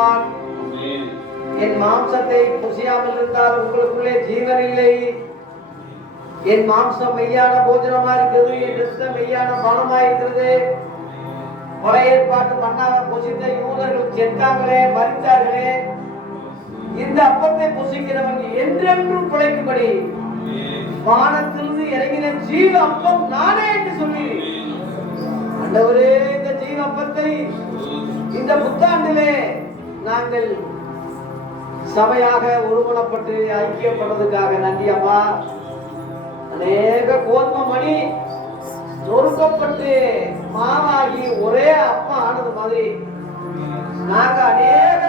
என்னாலே என் மாம்சத்தை புசியாமல் இருந்தால் உங்களுக்குள்ளே ஜீவன் இல்லை. என் மாம்சம் மெய்யான போஜனமா இருக்கிறது என் ரத்தம் மெய்யான பானமா இருக்கிறது. பழைய ஏற்பாட்டு மண்ணாக புசித்த யூதர்கள் செத்தாங்களே மறித்தார்களே இந்த அப்பத்தை புசிக்கிறவன் என்றென்றும் பிழைக்கும்படி வானத்திலிருந்து இறங்கின ஜீவ அப்பம் நானே என்று சொல்லி. ஆண்டவரே இந்த ஜீவ அப்பத்தை இந்த புத்தாண்டிலே நாங்கள் சபையாக ஒருமனப்பட்டு ஐக்கியப்படுறதுக்காக நன்றி அம்மா அநேக கோதுமை மணி நொறுக்கப்பட்டு மாவாகி ஒரே அப்பா ஆனது மாதிரி நாங்க அநேக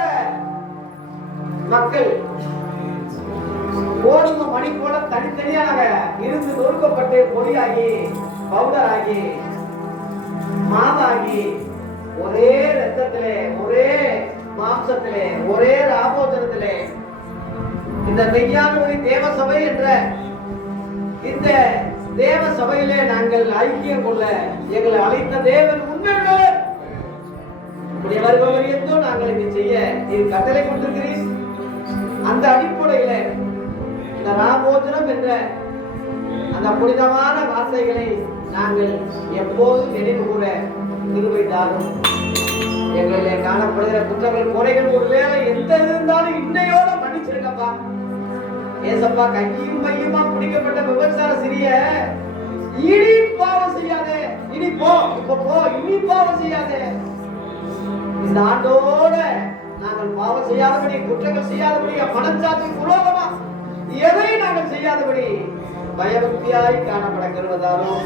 மக்கள் கோதுமை மணி போல தனித்தனியாக இருந்து நொறுக்கப்பட்டு பொடியாகி பவுடர் ஆகி மாவாகி ஒரே ரத்தத்திலே ஒரே மாம்சத்திலே ஒரே ராபோஜனத்திலே இந்த மெய்யான தேவ சபை என்ற இந்த தேவ சபையிலே நாங்கள் ஐக்கியம் கொள்ள எங்களை அழைத்த தேவன் உண்மையுள்ளவர் உடைய என்றும் நாங்கள் இதை செய்ய நீர் கட்டளை கொடுத்திருக்கிறீர். அந்த அடிப்படையில இந்த ராபோஜனம் என்ற அந்த புனிதமான வார்த்தைகளை நாங்கள் எப்போதும் நினைவு கூற நிறுவை தாரும் எங்களில் காணப்படுகிற குற்றங்கள் குறைகள் ஒருவேளை எந்த இருந்தாலும் இன்னையோட மன்னிச்சிருக்கப்பா ஏசப்பா கையும் மையுமா பிடிக்கப்பட்ட விபச்சார சிறிய இனி பாவம் செய்யாதே. இனி போ இப்ப போ இனி பாவம் செய்யாதே. இந்த ஆண்டோட நாங்கள் பாவம் செய்யாதபடி குற்றங்கள் செய்யாதபடி மனச்சாட்சி குலோகமா எதை நாங்கள் செய்யாதபடி பயபக்தியாய் காணப்பட கருவதாலும்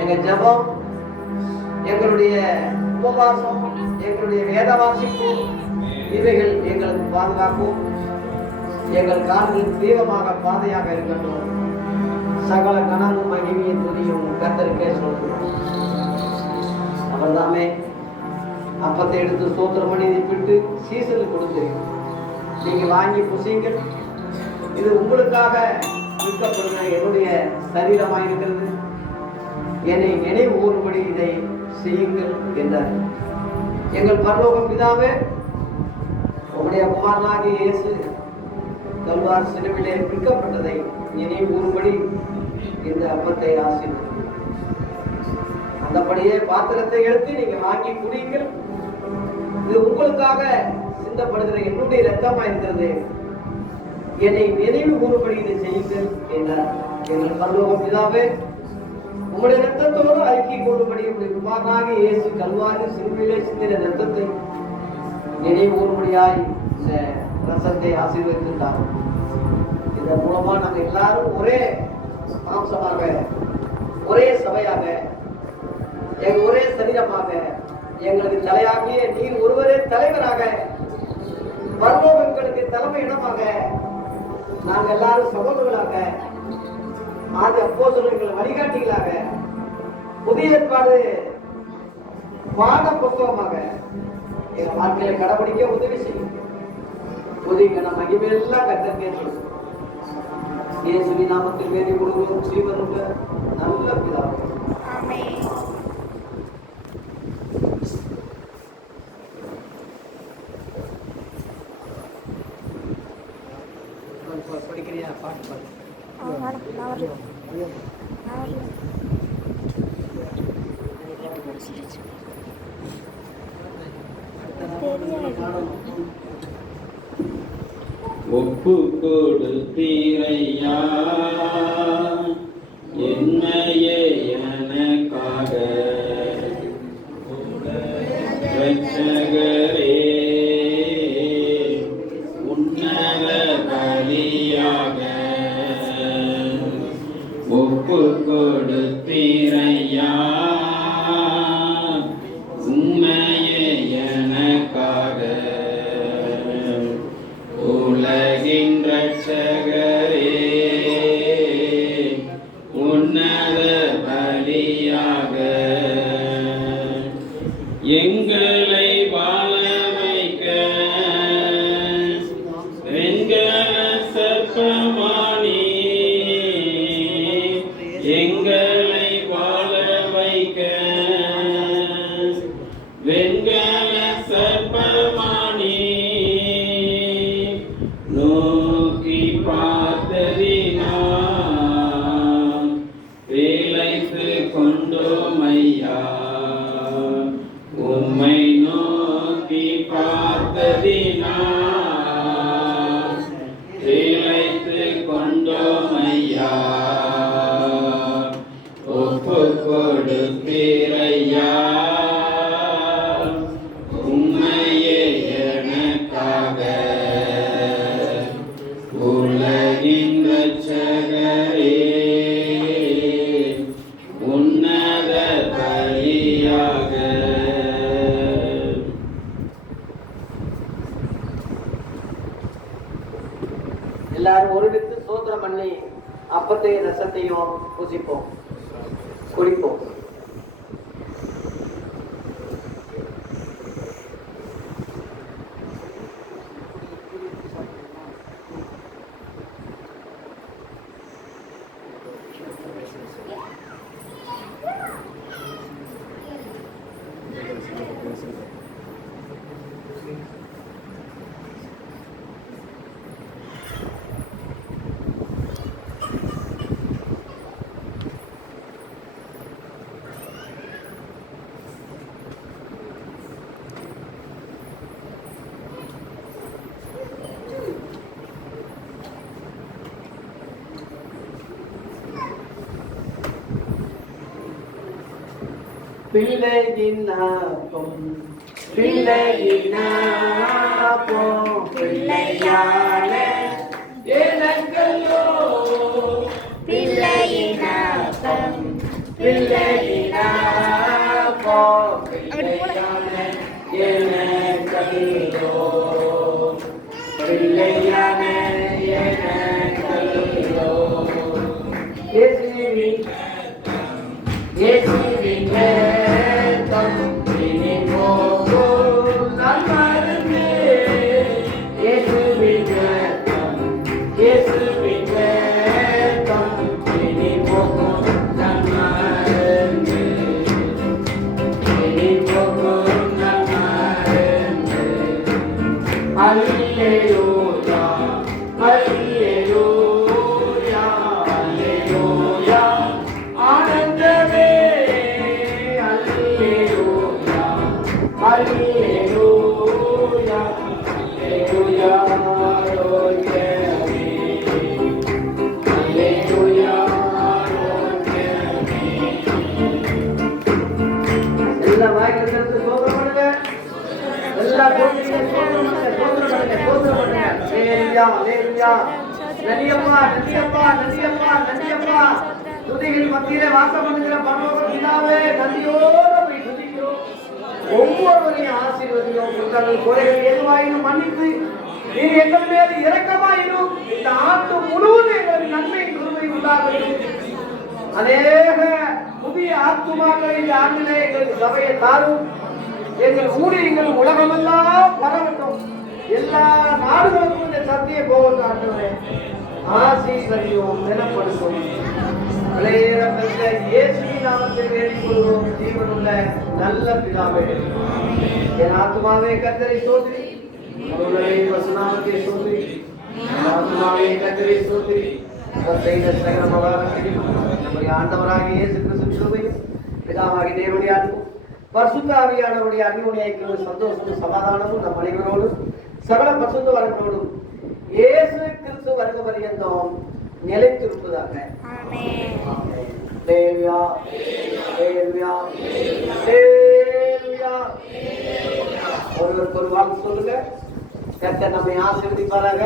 எங்க ஜெபம் எங்களுடைய உபவாசம் எங்களுடைய வேத வாசிப்பு இவைகள் எங்களுக்கு பாதுகாக்கும். எங்கள் கால்கள் தீவிரமாக பாதையாக இருக்கட்டும். சகல கனமும் மகிமையும் துணியும் கத்தருக்கே சொல்கிறோம் அவர்தாமே அப்பத்தை எடுத்து சோத்திரம் பண்ணி விட்டு சீசனுக்கு கொடுத்துருங்க. நீங்கள் வாங்கி புசிங்கள் இது உங்களுக்காக விற்கப்படுகிற என்னுடைய சரீரமாக இருக்கிறது என்னை நினைவு கூறும்படி இதை செய்யுங்கள் என்றார். எங்கள் பரலோகம் பிதாவே உம்முடைய குமாரனாகிய இயேசு கல்வார் சிலுவிலே பிடிக்கப்பட்டதை நினைவு கூறும்படி இந்த அப்பத்தை ஆசீர்வதியும் அந்தபடியே பாத்திரத்தை எடுத்து நீங்க வாங்கி குடியுங்கள். இது உங்களுக்காக சிந்தப்படுகிற என்னுடைய ரத்தமா இருக்கிறது. என்னை நினைவு கூறும்படி இதை செய்யுங்கள் என்றார். எங்கள் பரலோகம் பிதாவே உங்களுடைய ரத்தத்தோடு ஐக்கிய கூறும்படி உங்களுடைய குமாரனாக இயேசு கல்வாரி சிறுமையிலே சிந்தின ரத்தத்தை நினைவூறும்படியாய் இந்த ரசத்தை ஆசீர்வதித்தார் இதன் மூலமா நம்ம எல்லாரும் ஒரே மாம்சமாக ஒரே சபையாக எங்க ஒரே சரீரமாக எங்களுக்கு தலையாகிய நீர் ஒருவரே தலைவராக பரலோகங்களுக்கு தலைமை இடமாக நாங்கள் எல்லாரும் சகோதரர்களாக ஆதி அப்போஸ்தலர்கள் வழிகாட்டிகளாக புதிய ஏற்பாடு பாட புத்தகமாக என் வாழ்க்கையில கடைபிடிக்க உதவி செய்யும். புதிய நம்ம மகிமையெல்லாம் கத்தற்கே இயேசுவி நாமத்தில் வேண்டி கொடுக்கும் ஸ்ரீவருங்க நல்ல பிதாவை. ஒப்பு கொடுத்தீரையா என்னையே எனக்காக. வெண்கல சர்பமானி நோக்கி பார்த்ததினா வேலைத்து கொண்டோமையா உம்மை நோக்கி பார்த்ததினா வேலைத்து கொண்டோமையா ஒப்பு கொடுப்பீரையா people. பிள்ளையின் அப்பம் பிள்ளையின் எனக்கல்லோ பிள்ளையின் அப்பம், ஹalleluya. நன்றியப்பா, நன்றியப்பா, நன்றியப்பா, நன்றியப்பா. மத்தியிலே வாசம் பண்ணுகிற பரலோக பிதாவே, நன்றியோடு துதிக்கிறோம். ஒவ்வொருவரையும் ஆசீர்வதியும் உங்கள் குறைகள் எதுவாயினும் மன்னித்து நீர் எங்கள் மேல் இரக்கமாயிரும் இந்த ஆண்டு முழுவதும் எங்களுக்கு நன்மை உண்டாகட்டும் அநேக புதிய இந்த ஆண்டிலே எங்களுக்கு சபையை தாரும் எங்கள் ஊழியர்கள் உலகமெல்லாம் பரவட்டும் எல்லா நாடுகளுக்கும் இந்த சத்திய கோபம் ஆண்டவரே ஆசீர்வதியும் தினப்படுத்தும் இயேசுவின் நாமத்தில் வேண்டிக் கொள்வோம் ஜீவனுள்ள நல்ல பிதாவே. என் ஆத்துமாவே கத்தரை சோதரி வசுநாமத்தை சோதரி ஆத்துமாவே கத்தரை சோதரி நம்முடைய ஆண்டவராகிய இயேசு கிறிஸ்து கிருபையும் பிதாவாகிய தேவனுடைய அன்பும் அன்புடைய சந்தோஷமும் சமாதானமும் நம் அனைவரோடும் சகல பரிசுத்த வரங்களோடும் இயேசு கிறிஸ்து வருக பரியந்தம் நிலைத்திருப்பதாக Hallelujah. Hallelujah. Hallelujah. ஒருவருக்கு ஒரு வாழ்த்து சொல்லுங்க கர்த்தர் நம்மை ஆசீர்வதிப்பாராக